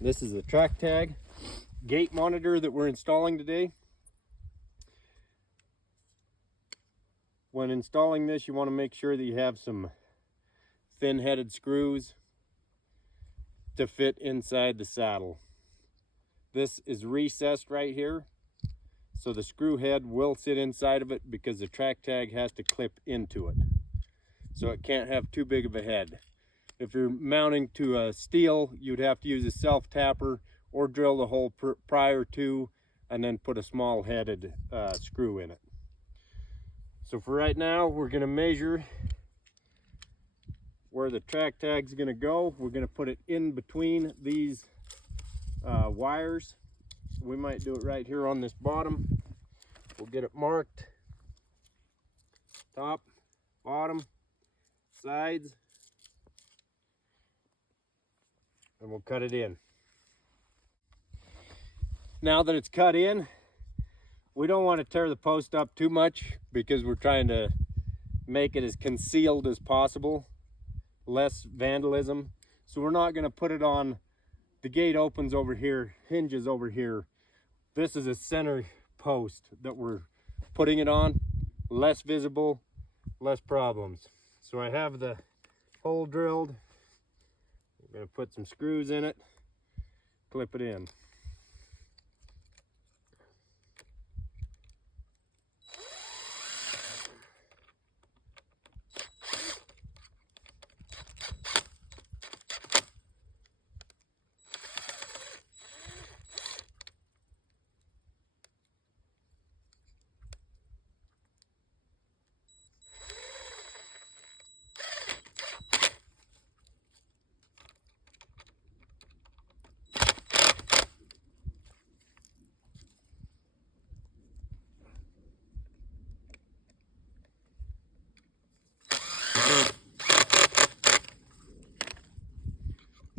This is a track tag gate monitor that we're installing today. When installing this, you want to make sure that you have some thin-headed screws to fit inside the saddle. This is recessed right here, so the screw head will sit inside of it because the track tag has to clip into it. So it can't have too big of a head. If you're mounting to a steel, you'd have to use a self-tapper or drill the hole prior to and then put a small headed screw in it. So for right now, we're going to measure where the track tag's going to go. We're going to put it in between these wires. We might do it right here on this bottom. We'll get it marked. Top, bottom, sides, and we'll cut it in. Now that it's cut in, we don't want to tear the post up too much because we're trying to make it as concealed as possible, less vandalism. So we're not going to put it on, the gate opens over here, hinges over here. This is a center post that we're putting it on, less visible, less problems. So I have the hole drilled. I'm going to put some screws in it, clip it in.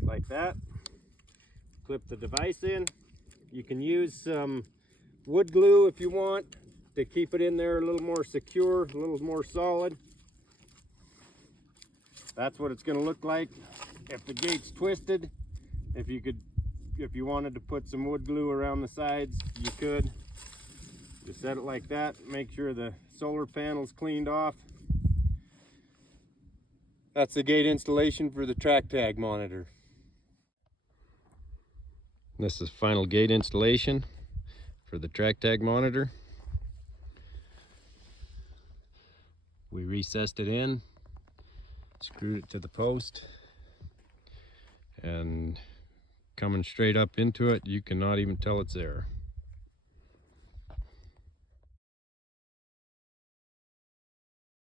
Like that. Clip the device in. You can use some wood glue if you want to keep it in there a little more secure, a little more solid. That's what it's going to look like if the gate's twisted. If you wanted to put some wood glue around the sides, you could. Just set it like that. Make sure the solar panel's cleaned off. That's the gate installation for the track tag monitor. This is final gate installation for the track tag monitor. We recessed it in, screwed it to the post, and coming straight up into it, you cannot even tell it's there.